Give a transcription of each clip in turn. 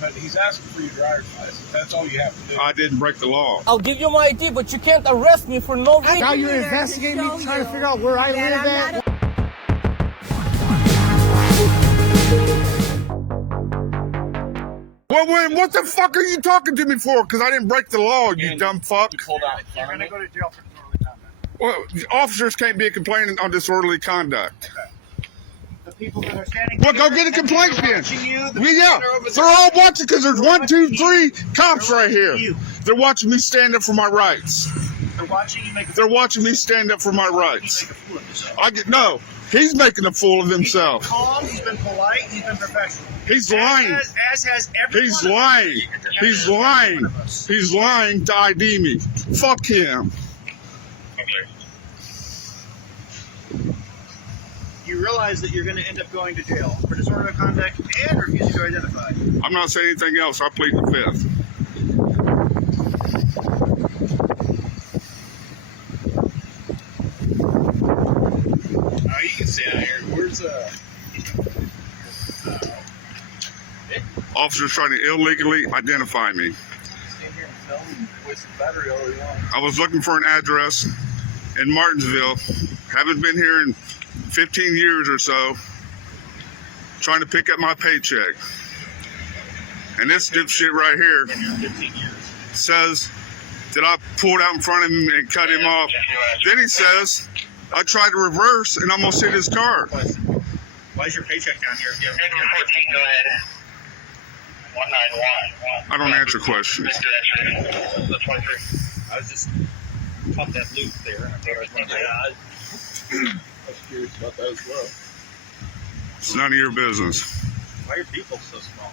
But he's asking for your driver's license. That's all you have to do. I didn't break the law. I'll give you my ID, but you can't arrest me for no reason. Now you're investigating me, trying to figure out where I live at. Well, what the fuck are you talking to me for? Because I didn't break the law, you dumb fuck. You're going to go to jail for disorderly conduct. Well, officers can't be complaining on disorderly conduct. Okay. The people that are standing Well, go get a complaint then. watching you, Yeah, they're all watching because there's 1, 2, 3 cops right here. They're watching me stand up for my rights. They're watching you make a They're watching me stand up for my rights. make a fool of yourself. No, he's making a fool of himself. He's been calm, he's been polite, he's been professional. He's lying. As has everyone. He's lying. He's lying. He's lying to ID me. Fuck him. You realize that you're going to end up going to jail for disorderly conduct and refusing to identify. I'm not saying anything else. I plead the fifth. You can stay out here. Where's Officers trying to illegally identify me. Stay here and film and waste the battery all you want. I was looking for an address in Martinsville. Haven't been here in 15 years or so. Trying to pick up my paycheck. And this dipshit right here Been here 15 years. says that I pulled out in front of him and cut him off. Then he says I tried to reverse and almost hit his car. Why is your paycheck down here? If you have 14, go ahead. 191. I don't answer questions. The 23. I was just caught that loop there. I thought I was going to I was curious about that as well. It's none of your business. Why are people so small?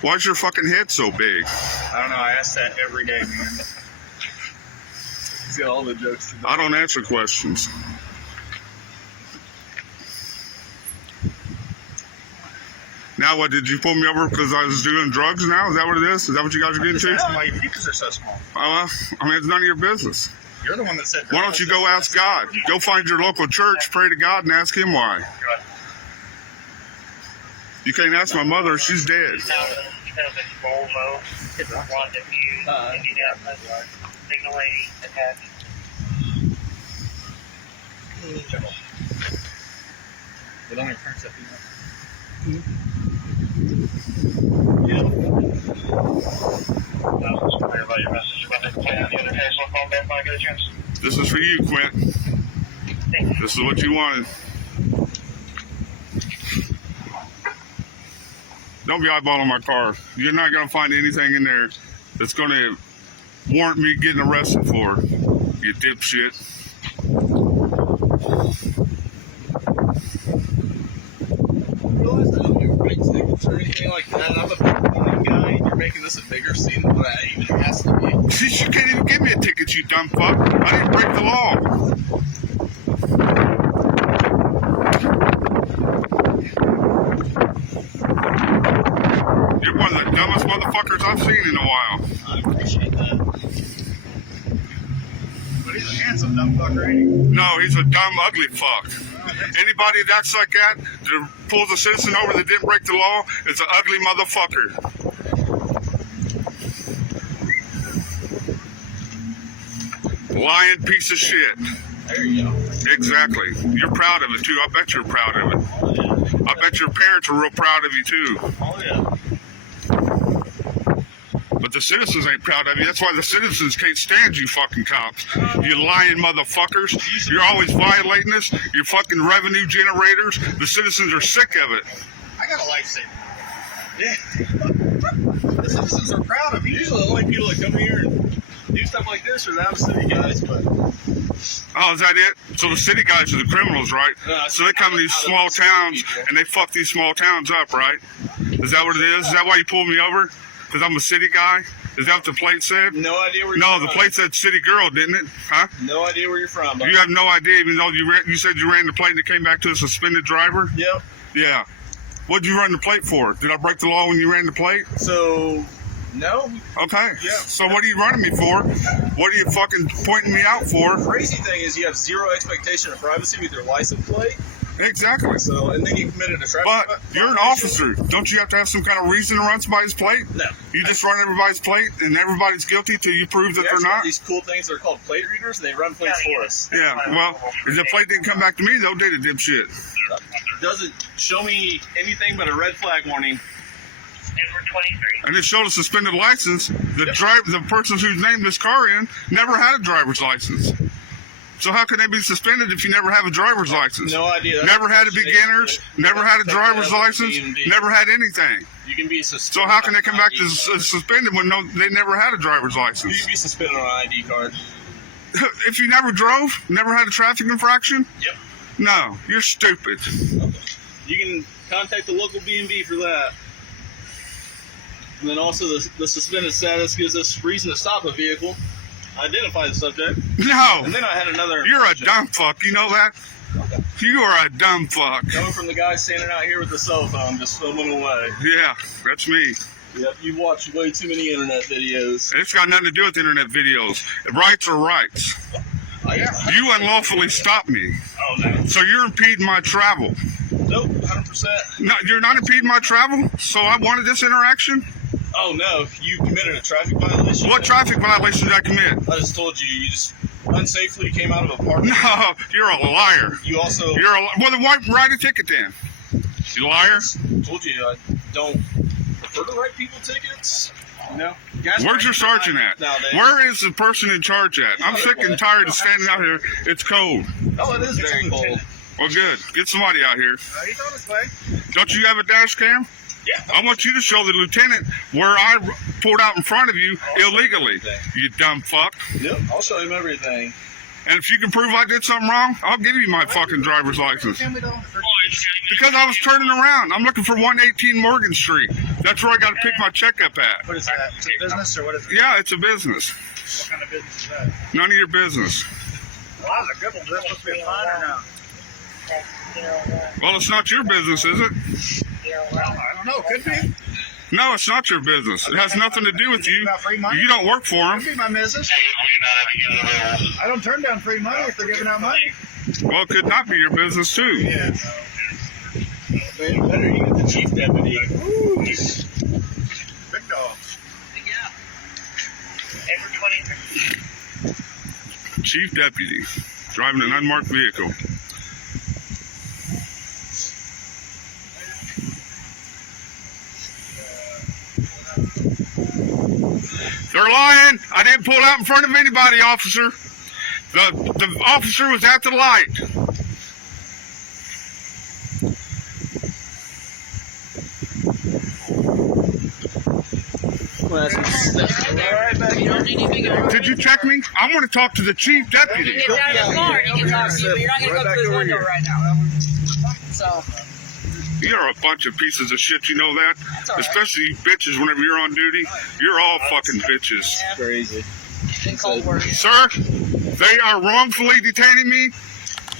Why's your fucking head so big? I don't know. I ask that every day, man. See all the jokes today. I don't answer questions. Now what, did you pull me over because I was doing drugs now? Is that what it is? Is that what you guys are getting Just to? asking why your peepers are so small. I mean, it's none of your business. You're the one that said. Why don't you go ask God? Go find your local church, pray to God, and ask him why. You can't ask my mother, she's dead. Volvo, one diffused, Indiana, signal lady attached. It only turns up. This is for you, Quint. This is what you wanted. Don't be eyeballing my car. You're not going to find anything in there that's going to warrant me getting arrested for, you dipshit. Realize I don't do right tickets or anything like that. I'm a big morning guy, and you're making this a bigger scene than what it even has to be. You can't even give me a ticket, you dumb fuck. I didn't break the law. You're one of the dumbest motherfuckers I've seen in a while. I appreciate that. But he's a handsome dumb fucker, ain't he? No, he's a dumb, ugly fuck. Anybody that's like that pulls a citizen over that didn't break the law is an ugly motherfucker. Lying piece of shit. There you go. Exactly. You're proud of it too. I bet you're proud of it. Oh, yeah. I bet your parents are real proud of you too. Oh, yeah. But the citizens ain't proud of you. That's why the citizens can't stand you fucking cops. You lying motherfuckers. You're always violating us. You're fucking revenue generators. The citizens are sick of it. I got a lifesaver. Yeah. The citizens are proud of me. Usually the only people that come here and do stuff like this are the out-of-city guys, but... Oh, is that it? So the city guys are the criminals, right? So they come to these small towns and they fuck these small towns up, right? Is that what it is? Is that why you pulled me over? Because I'm a city guy? Is that what the plate said? No idea where you're No, from. the plate said city girl, didn't it? Huh? No idea where you're from. You have no idea, even though you said you ran the plate and it came back to a suspended driver? Yep. Yeah. What'd you run the plate for? Did I break the law when you ran the plate? So, no. Okay. Yeah. So what are you running me for? What are you fucking pointing me out for? The crazy thing is you have zero expectation of privacy with your license plate. Exactly. So, and then you committed a traffic But you're an officer. Don't you have to have some kind of reason to run somebody's plate? No. You just run everybody's plate and everybody's guilty till you prove that We they're actually not? have these cool things that are called plate readers. They run plates for us. Yeah, well, if the plate didn't come back to me, they'll date a dipshit. Doesn't show me anything but a red flag warning. Number 23. And it showed a suspended license. The person whose name this car in never had a driver's license. So how can they be suspended if you never have a driver's license? No idea. Never had a beginner's, never had a driver's license, never had anything. You can be So suspended. how can they come back to suspended when they never had a driver's You license? can be suspended on an ID card. If you never drove, never had a traffic infraction? Yep. No, you're stupid. You can contact the local B&B for that. And then also the suspended status gives us reason to stop a vehicle, identify the subject, No, and then I had another. you're a infraction. dumb fuck. You know that? You are a dumb fuck. Coming from the guy standing out here with the cell phone, just filming away. Yeah, that's me. Yep, you've watched way too many internet videos. It's got nothing to do with internet videos. Rights are rights. You unlawfully stopped me, Oh no. so you're impeding my travel. Nope, 100%. No, you're not impeding my travel, so I wanted this interaction? Oh no, you committed a traffic violation. What traffic violation did I commit? I just told you, you just unsafely came out of a parking. No, you're a liar. You also Well, then why write a ticket then? You liar. told you I don't prefer to write people tickets. No. Guys Where's your sergeant at? Nowadays. Where is the person in charge at? I'm sick and tired of standing out here. It's cold. Oh, it is very cold. Well, good. Get somebody out here. He's on his way. Don't you have a dash cam? Yeah. I want you to show the lieutenant where I pulled out in front of you illegally. You dumb fuck. Yep, I'll show him everything. And if you can prove I did something wrong, I'll give you my fucking driver's license. Because I was turning around. I'm looking for 118 Morgan Street. That's where I got to pick my checkup at. What is that? Is it business or what is it? Yeah, it's a business. What kind of business is that? None of your business. Well, that was a good one. Is that supposed to be a fine or not? Well, it's not your business, is it? Well, I don't know. Could be. No, it's not your business. It has nothing to do with you. About free money? You don't work for them. Could be my business. I don't turn down free money if they're giving out money. Well, it could not be your business, too. Yeah. Better you get the chief deputy. Ooh. Big dog. Number 23. Chief deputy driving an unmarked vehicle. They're lying. I didn't pull out in front of anybody, officer. The officer was at the light. Did you check me? I want to talk to the chief deputy. Get out of the car and he can talk to you, but you're not going to go through his window right now. So, You're a bunch of pieces of shit, you know that? all right. Especially you bitches whenever you're on duty. You're all fucking bitches. Crazy. in cold words. Sir, they are wrongfully detaining me.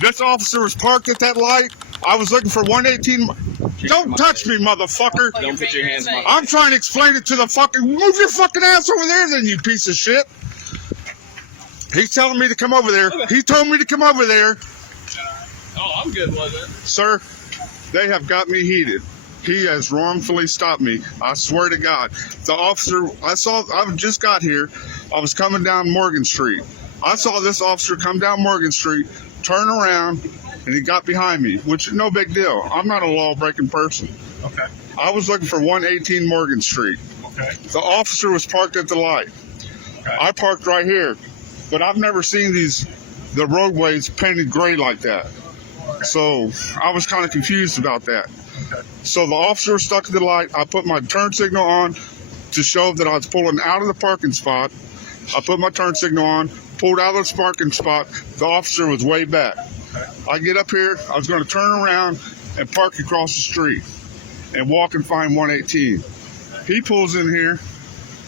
This officer was parked at that light. I was looking for 118. Don't touch me, motherfucker. Don't put your hands in my I'm trying to explain it to the fucking... Move your fucking ass over there then, you piece of shit. He's telling me to come over there. He told me to come over there. Oh, I'm good with it. Sir, they have got me heated. He has wrongfully stopped me. I swear to God. The officer, I just got here. I was coming down Morgan Street. I saw this officer come down Morgan Street, turn around, and he got behind me, which is no big deal. I'm not a law-breaking person. Okay. I was looking for 118 Morgan Street. Okay. The officer was parked at the light. Okay. I parked right here, but I've never seen the roadways painted gray like that. So I was kind of confused about that. So the officer was stuck at the light. I put my turn signal on to show that I was pulling out of the parking spot. I put my turn signal on, pulled out of the parking spot. The officer was way back. I get up here. I was going to turn around and park across the street and walk and find 118. He pulls in here,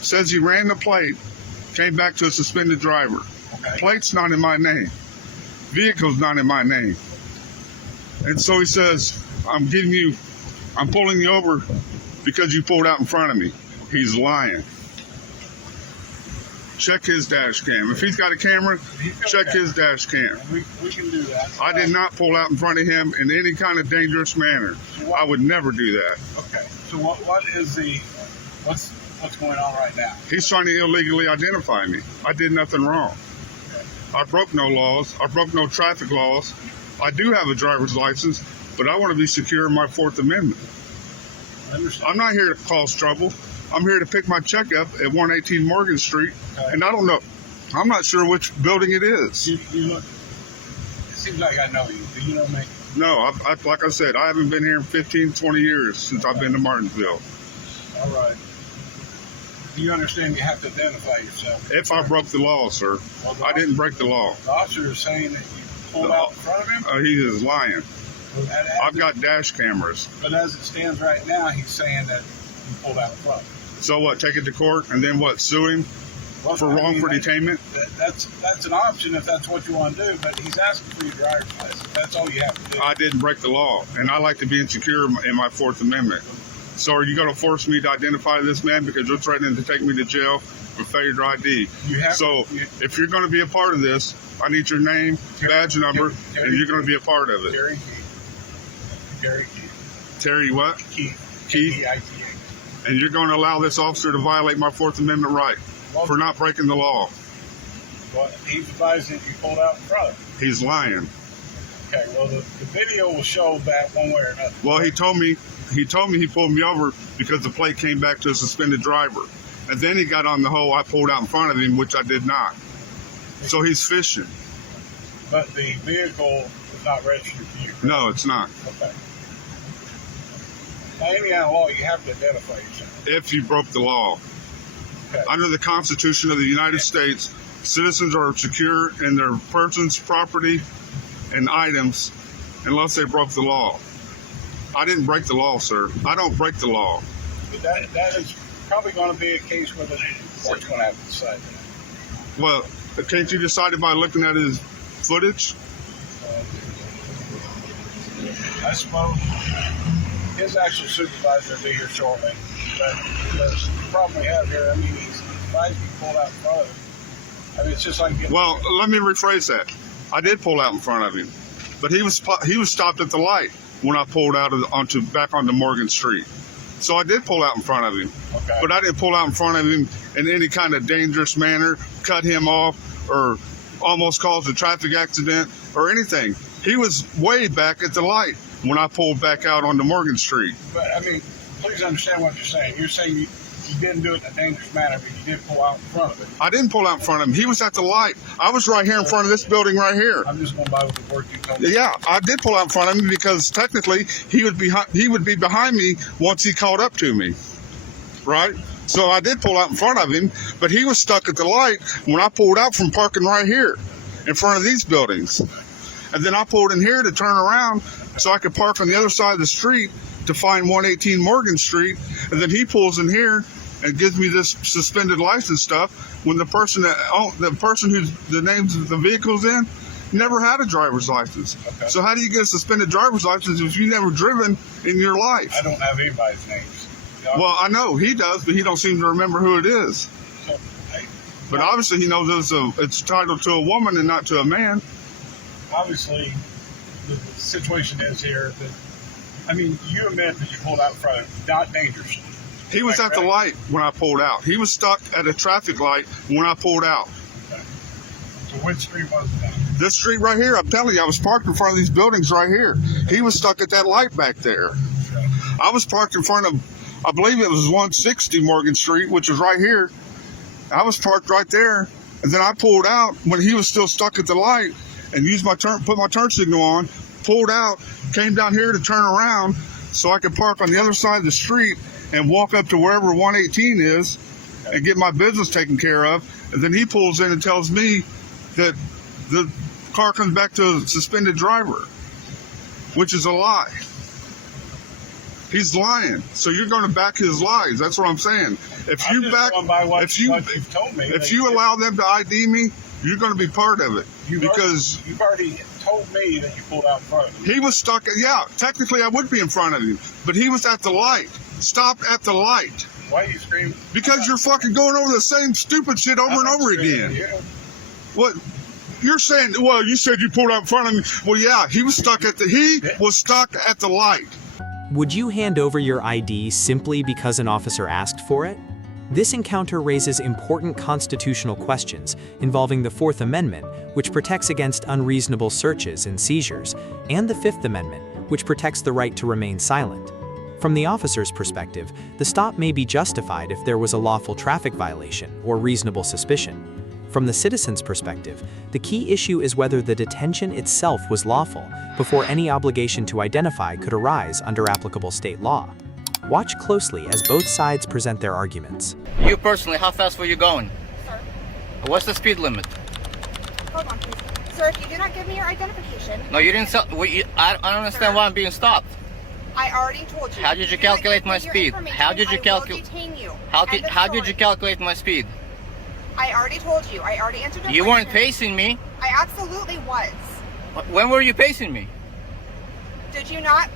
says he ran the plate, came back to a suspended driver. Plate's not in my name. Vehicle's not in my name. And so he says, I'm pulling you over because you pulled out in front of me. He's lying. check his dash cam. If he's got a camera, check his dash cam. We can do that. I did not pull out in front of him in any kind of dangerous manner. I would never do that. Okay. So what's going on right now? He's trying to illegally identify me. I did nothing wrong. I broke no laws. I broke no traffic laws. I do have a driver's license, but I want to be secure in my Fourth Amendment. I understand. I'm not here to cause trouble. I'm here to pick my check up at 118 Morgan Street, and I don't know. I'm not sure which building it is. You look. It seems like I know you. Do you know me? No, like I said, I haven't been here in 15, 20 years since I've been to Martinsville. All right. Do you understand you have to identify yourself? If I broke the law, sir, I didn't break the law. The officer is saying that you pulled out in front of him? He is lying. Well, I've got dash cameras. But as it stands right now, he's saying that you pulled out in front. So what, take it to court and then what, sue him Well, for I mean, wrongful detainment? That's an option if that's what you want to do, but he's asking for your driver's license. That's all you have to do. I didn't break the law, and I like to be insecure in my Fourth Amendment. So are you going to force me to identify this man because you're threatening to take me to jail for failure to ID? If you're going to be a part of this, I need your name, badge number, and you're going to be a part of it. Terry Keith. Terry what? Keith. Keith. And you're going to allow this officer to violate my Fourth Amendment right for not breaking the law. Well, he's advising that you pulled out in front of him. He's lying. Okay, well, the video will show that one way or another. Well, he told me he pulled me over because the plate came back to a suspended driver. And then he got on the whole I pulled out in front of him, which I did not. So he's fishing. But the vehicle is not registered to you. No, it's not. Okay. By any law, you have to identify yourself. If you broke the law. Okay. Under the Constitution of the United States, citizens are secure in their persons, property, and items unless they broke the law. I didn't break the law, sir. I don't break the law. But that is probably going to be a case where the court's going to have to decide that. Well, can't you decide it by looking at his footage? I suppose his actual supervisor will be here shortly. But the problem we have here, I mean, he's advised you pulled out in front of him. I mean, it's just like getting... Well, let me rephrase that. I did pull out in front of him, but he was stopped at the light when I pulled out back onto Morgan Street. So I did pull out in front of him, Okay. but I didn't pull out in front of him in any kind of dangerous manner, cut him off, or almost caused a traffic accident or anything. He was way back at the light when I pulled back out onto Morgan Street. But, I mean, please understand what you're saying. You're saying you didn't do it in a dangerous manner, but you did pull out in front of it. I didn't pull out in front of him. He was at the light. I was right here in front of this building right here. I'm just going by with the word you told me. Yeah, I did pull out in front of him because technically he would be behind me once he caught up to me, right? So I did pull out in front of him, but he was stuck at the light when I pulled out from parking right here in front of these buildings. And then I pulled in here to turn around so I could park on the other side of the street to find 118 Morgan Street. And then he pulls in here and gives me this suspended license stuff when the person who's the names of the vehicle's in never had a driver's license. Okay. So how do you get a suspended driver's license if you've never driven in your life? I don't have anybody's names. Well, I know he does, but he don't seem to remember who it is. So, hey, But obviously he knows it's titled to a woman and not to a man. obviously, the situation is here that, I mean, you admit that you pulled out in front of him, not dangerously. He was at the light when I pulled out. He was stuck at a traffic light when I pulled out. So which street was that? This street right here, I'm telling you, I was parked in front of these buildings right here. He was stuck at that light back there. I was parked in front of, I believe it was 160 Morgan Street, which was right here. I was parked right there, and then I pulled out when he was still stuck at the light and used put my turn signal on, pulled out, came down here to turn around so I could park on the other side of the street and walk up to wherever 118 is and get my business taken care of. And then he pulls in and tells me that the car comes back to a suspended driver, which is a lie. He's lying. So you're going to back his lies. That's what I'm saying. If I'm you just going by what you've told me. if you allow them to ID me, you're going to be part of it. You've already told me that you pulled out in front of him. He was stuck. Yeah, technically I would be in front of him, but he was at the light. Stop at the light. Why are you screaming? Because you're fucking going over the same stupid shit over and over again. What? You're saying, well, you said you pulled up in front of me. Well, yeah, he was stuck at the light. Would you hand over your ID simply because an officer asked for it? This encounter raises important constitutional questions involving the Fourth Amendment, which protects against unreasonable searches and seizures, and the Fifth Amendment, which protects the right to remain silent. From the officer's perspective, the stop may be justified if there was a lawful traffic violation or reasonable suspicion. From the citizen's perspective, the key issue is whether the detention itself was lawful before any obligation to identify could arise under applicable state law. Watch closely as both sides present their arguments. You personally, how fast were you going? Sir, What's the speed limit? hold on, please. Sir, if you do not give me your identification... No, you didn't. I don't understand why I'm being stopped. I already told you. How did you calculate my speed? How did you calculate? How did you calculate my speed? I already told you. I already answered your You weren't question. pacing me. I absolutely was. When were you pacing me? Did you not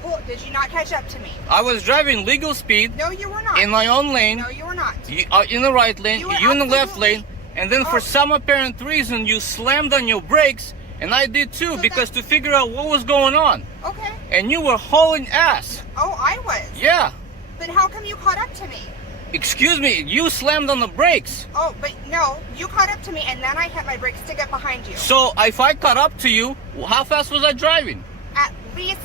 catch up to me? I was driving legal speed No, you were not. in my own lane. No, you were not. You are in the right lane, You were you in the left absolutely- lane, and then for Oh. some apparent reason you slammed on your brakes, and I did too, So because to figure out what was going on. Okay. And you were hauling ass. Oh, I was. Yeah. Then how come you caught up to me? Excuse me, you slammed on the brakes. Oh, but no, you caught up to me and then I hit my brakes to get behind you. So if I caught up to you, how fast was I driving? At least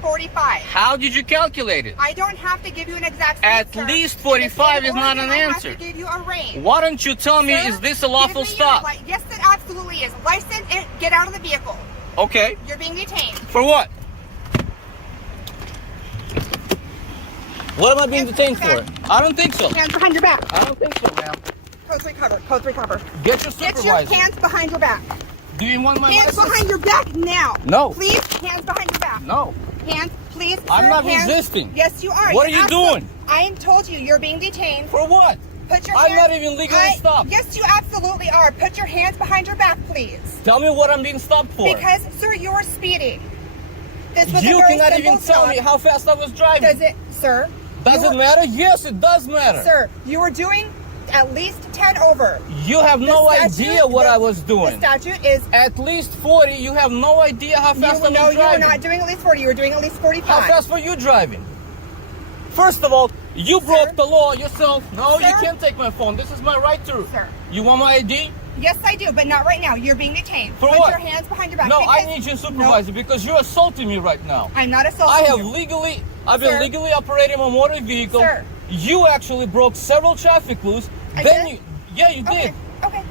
45. How did you calculate it? I don't have to give you an exact speed, At sir. least 45 is not an I answer. have to give you a range. Why don't you tell me, Sir, is this a lawful give me your stop? yes, it absolutely is. License and get out of the vehicle. Okay, You're being detained. for what? What am I being detained for? I don't think so. Hands behind your back. I don't think so, ma'am. Code 3 cover. Code 3 cover. Get your Get your supervisor. hands behind your back. Do you want my Hands license? behind your back now. No. Please, hands behind your back. No. Hands, please. I'm sir, not hands. resisting. Yes, you are. What are You're you doing? I told you, you're being detained. For what? Put your I'm hands. not even legally stopped. Yes, you absolutely are. Put your hands behind your back, please. Tell me what I'm being stopped for. Because, sir, you are speeding. This was You a very cannot simple even tell stop. me how fast I was driving. Does it, sir? Does you it were- matter? Yes, it does matter. Sir, you were doing at least 10 over. You have no The statute- idea what the- I was The doing. statute is, At least 40, you have no idea how fast I was no, you were driving. not doing at least 40. You were doing at least 45. How fast were you driving? First of all, you broke the law yourself. No, you Sir? can't take my phone. This is my right to. Sir. You want my ID? Yes, I do, but not right now. You're being detained. For Put what? your hands behind your back. No, I because- need your supervisor because you're assaulting me right now. I'm not assaulting I have you. I've been Sir? legally operating my motor vehicle. Sir. You actually broke several traffic laws. I Then did? you, yeah, you Okay, did. okay.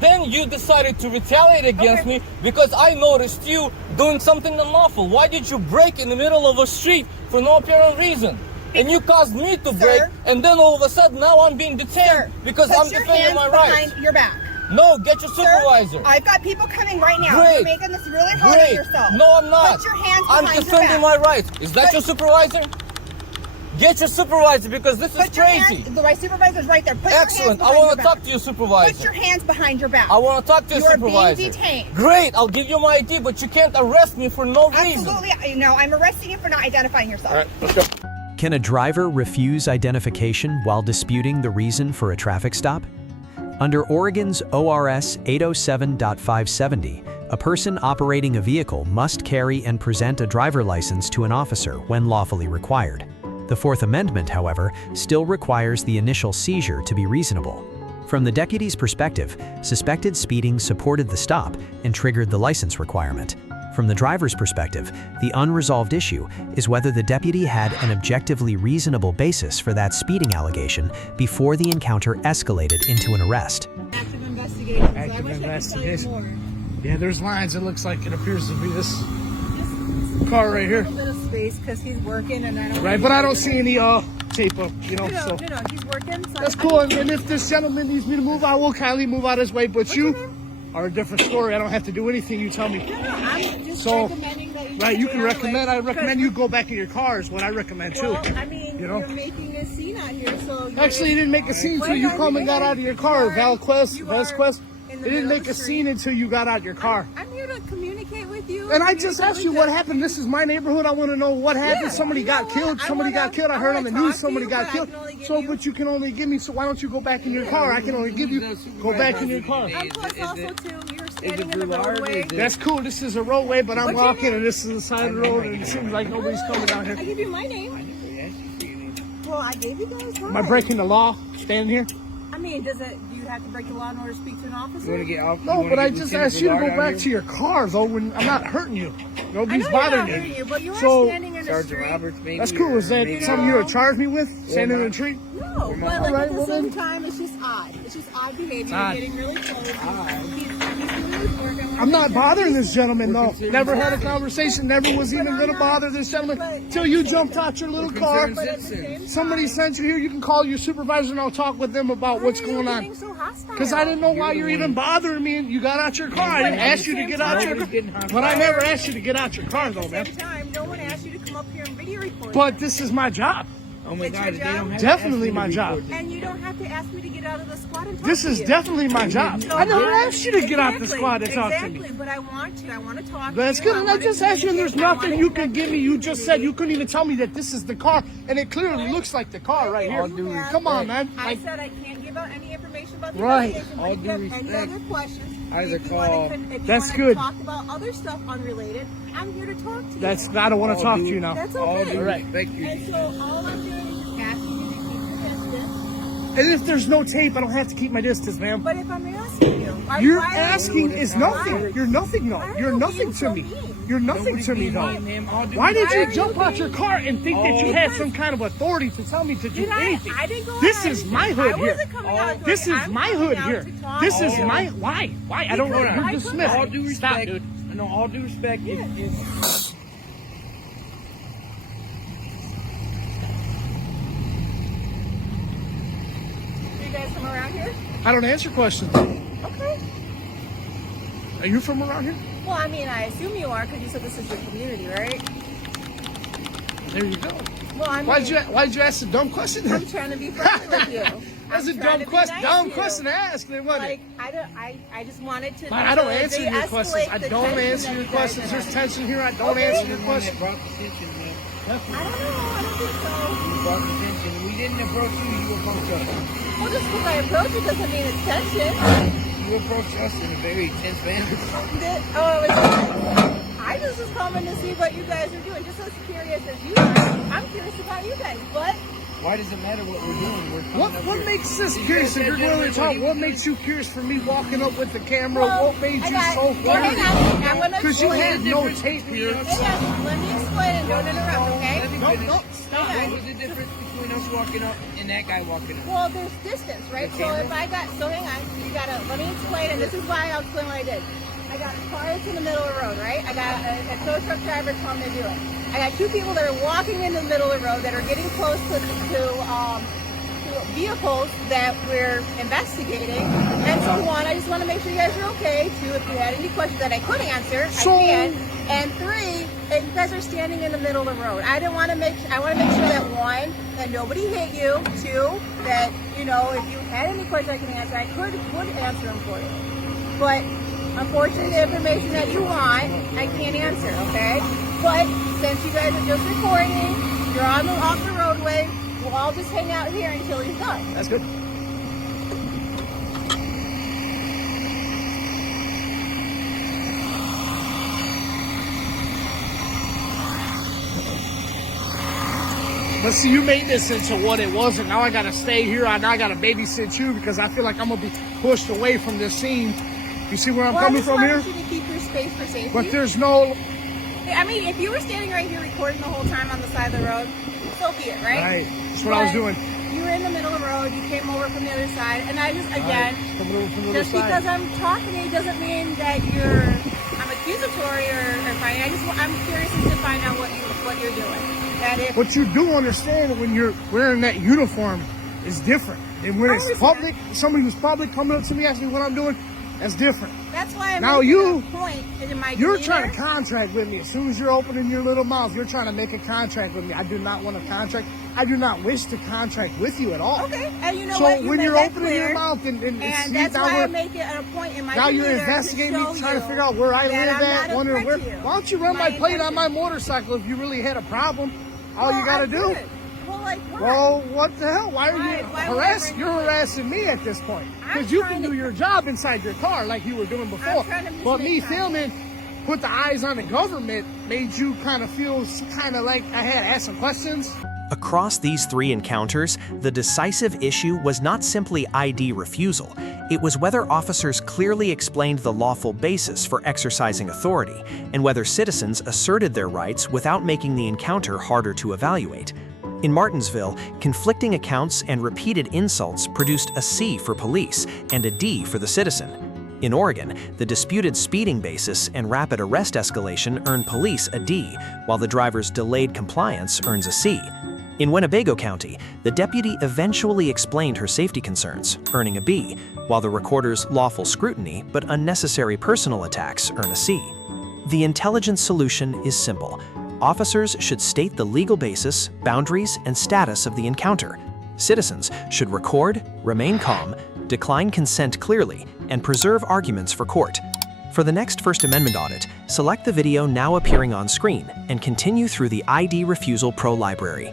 Then you decided to retaliate against Okay. me because I noticed you doing something unlawful. Why did you brake in the middle of a street for no apparent reason? And you caused me to brake, and then all of a sudden now I'm being detained Sir, because put I'm your defending hands my behind rights. your back. No, get your supervisor. Sir, I've got people coming right now. Great. You're making this really hard on Great. yourself. No, I'm not. Put your hands I'm behind defending your my back. rights. Is that your supervisor? Get your supervisor because this is Put your crazy. hands, my supervisor's right there. Put Excellent. your I hands want to behind talk to your supervisor. Put your hands behind your back. I want to talk to your You are supervisor. being detained. Great. I'll give you my ID, but you can't arrest me for no reason. Absolutely. No, I'm arresting you for not identifying yourself. All right, let's go. Can a driver refuse identification while disputing the reason for a traffic stop? Under Oregon's ORS 807.570, a person operating a vehicle must carry and present a driver license to an officer when lawfully required. The Fourth Amendment, however, still requires the initial seizure to be reasonable. From the deputy's perspective, suspected speeding supported the stop and triggered the license requirement. From the driver's perspective, the unresolved issue is whether the deputy had an objectively reasonable basis for that speeding allegation before the encounter escalated into an arrest. Active investigation. Active investigation. Yeah, there's lines. It looks like it appears to be this car right here. A little bit of space because he's working and I don't. Right, but I don't see any tape up, you know. So No, he's working. So that's cool. And if this gentleman needs me to move, I will kindly move out his way. But you are a different story. I don't have to do anything you tell me. I'm just So, recommending that you right, you stay can out of the recommend. way. I recommend you go back in your car is what I recommend too. Well, I mean, You know? you're making a scene out here, so. Actually, you didn't make a scene until you come and got out of your car. Vasquez. It didn't make a scene until you got out of your car. I'm here to communicate communicate with you. And I just asked you what happened. This is my neighborhood. I want to know what happened. Somebody got killed. Somebody got killed. I heard on the news somebody got killed. So, but you can only give me. So why don't you go back in your car? I can only give you. Go back in your car. I'm close also too. You're standing in the roadway. That's cool. This is a roadway, but I'm walking, and this is the side of the road, and it seems like nobody's coming down here. I give you my name. Well, I gave you guys. Am I breaking the law standing here? I mean, do you have to break the law in order to speak to an officer? You want to get off? No, but I just asked you to go back to your car, though. When I'm not hurting you. Nobody's bothering you. You, but you are So, standing in the Sergeant street. Roberts, maybe. That's cool. Is that something you would charge me with? Standing in the tree? No, but like Alright, at the well same then. time, it's just odd. It's just odd behavior. odd. You're getting really close. He's doing his work. I'm not bothering this gentleman, though. Never had a conversation. Never was even going to bother this gentleman until you jumped out your little car. But at the same Somebody sent you here. You can call your supervisor and I'll talk with them about what's going on. Because I didn't know why you're even bothering me and you got out your car. I didn't ask you to get out your car. But I never asked you to get out your car, though, man. At the same time, no one asked you to come up here and video record. But this is my job. Oh my God, they don't have Definitely to my ask me to job. record And you don't have to ask me to get out of the squad and talk This to is you. definitely my job. I never asked you to get out the Exactly, squad and talk to me. Exactly, but I want to. I want to talk That's to you. good. And I just asked you, and there's nothing you can give me. You just said you couldn't even tell me that this is the car, and it clearly looks like the car right here. Come on, man. I said I can't give out any information about the Right. investigation. All But if you due have any respect, other questions, either if you call- wanna, if you That's wanna good. talk about other stuff unrelated, I'm here to talk to you. I don't want to talk to you now. That's All okay. due right. respect, And so all I'm doing is just asking you to keep your distance. And if there's no tape, I don't have to keep my distance, ma'am. But if I'm asking you, You're why are you- asking is nothing. You're nothing, though. Why You're are you nothing being to so me. mean? You're nothing to me, though. Why did you jump out your car and think that you had some kind of authority to tell me to do anything? I didn't go This ahead is and- my hood I here. wasn't coming out doing This it. is I'm my coming hood out here. to talk This to is you. my why? I don't know. Because You're I dismissed. All due respect. Stop, dude. No, all due respect. If You guys from around here? I don't answer questions. Okay. Are you from around here? Well, I mean, I assume you are because you said this is your community, right? There you go. Well, I mean, Why'd you ask a dumb question? I'm trying to be friendly with you. That's I'm a trying dumb to be question. nice Dumb to you. question to ask. Then what? Like, I just wanted to. I don't answer your de-escalate questions. I the don't tension answer that your you guys questions. are There's having. tension here. I don't Okay. answer you're your the one that questions. brought the tension, man. I don't know. I don't think so. You brought the tension. We didn't approach you. You approached us. Well, just because I approach it doesn't mean it's tension. You approached us in a very tense manner. I just was coming to see what you guys are doing. Just as curious as you are, I'm curious about you guys. But Why does it matter what we're doing? We're coming up What here. makes this You curious? guys If you're said going to talk, that what makes you curious for me walking up with the camera? well, What made I you got- so well, hang curious? on. I'm gonna Because you explain. had no tape here. Hang on. Let me explain and don't interrupt, okay? Let me No, finish. no, What Hang on. was the difference between us walking up and that guy walking up? Well, there's distance, right? The So camera? if I got, so hang on, let me explain, and this is why I'll explain what I did. I got a car that's in the middle of the road, right? I got a tow truck driver telling me to do it. I got two people that are walking in the middle of the road that are getting close to vehicles that we're investigating. And so one, I just want to make sure you guys are okay. Two, if you had any questions that I could answer, So- I can. And three, that you guys are standing in the middle of the road. I want to make sure that one, that nobody hit you. Two, that, you know, if you had any questions I can answer, I would answer them for you. But unfortunately, the information that you want, I can't answer, okay? But since you guys are just recording, you're off the roadway, we'll all just hang out here until he's done. That's good. But see, you made this into what it wasn't. Now I gotta stay here. Now I gotta babysit you because I feel like I'm gonna be pushed away from this scene. You see where I'm coming from I here? just wanted you to keep your space for safety. But there's no. I mean, if you were standing right here recording the whole time on the side of the road, so be it, right? Right. That's what I was But doing. You were in the middle of the road. You came over from the other side, and I just, again, Coming over from the other just side. because I'm talking to you doesn't mean that I'm accusatory or fighting. I'm curious as to find out what you're doing. And if But you do understand when you're wearing that uniform is different. And when I it's understand. public, somebody who's public coming up to me asking me what I'm doing, that's different. that's why I'm Now making you- a point in my You're demeanor. trying to contract with me. As soon as you're opening your little mouth, you're trying to make a contract with me. I do not want a contract. I do not wish to contract with you at all. Okay, and you know so what? You when made you're that opening clear, your mouth and and that's why I make it a point in my now you're demeanor investigating to me, show trying to you figure out where I that live I'm at, not a wondering threat where. to you. Why don't you run my plate on my intention. motorcycle if you really had a problem? All Well, you gotta I do. did. Well, like what? Well, what the hell? Why are Why- you why would I bring You're you in? harassing me at this point I'm because you can trying do to- your job inside your car like you were doing before. trying to just But make me contact. filming, put the eyes on the government, made you kind of feel kind of like I had to ask some questions. Across these 3 encounters, the decisive issue was not simply ID refusal. It was whether officers clearly explained the lawful basis for exercising authority, and whether citizens asserted their rights without making the encounter harder to evaluate. In Martinsville, conflicting accounts and repeated insults produced a C for police and a D for the citizen. In Oregon, the disputed speeding basis and rapid arrest escalation earned police a D, while the driver's delayed compliance earns a C. In Winnebago County, the deputy eventually explained her safety concerns, earning a B, while the recorder's lawful scrutiny but unnecessary personal attacks earn a C. The intelligent solution is simple. Officers should state the legal basis, boundaries, and status of the encounter. Citizens should record, remain calm, decline consent clearly, and preserve arguments for court. For the next First Amendment audit, select the video now appearing on screen and continue through the ID Refusal Pro library.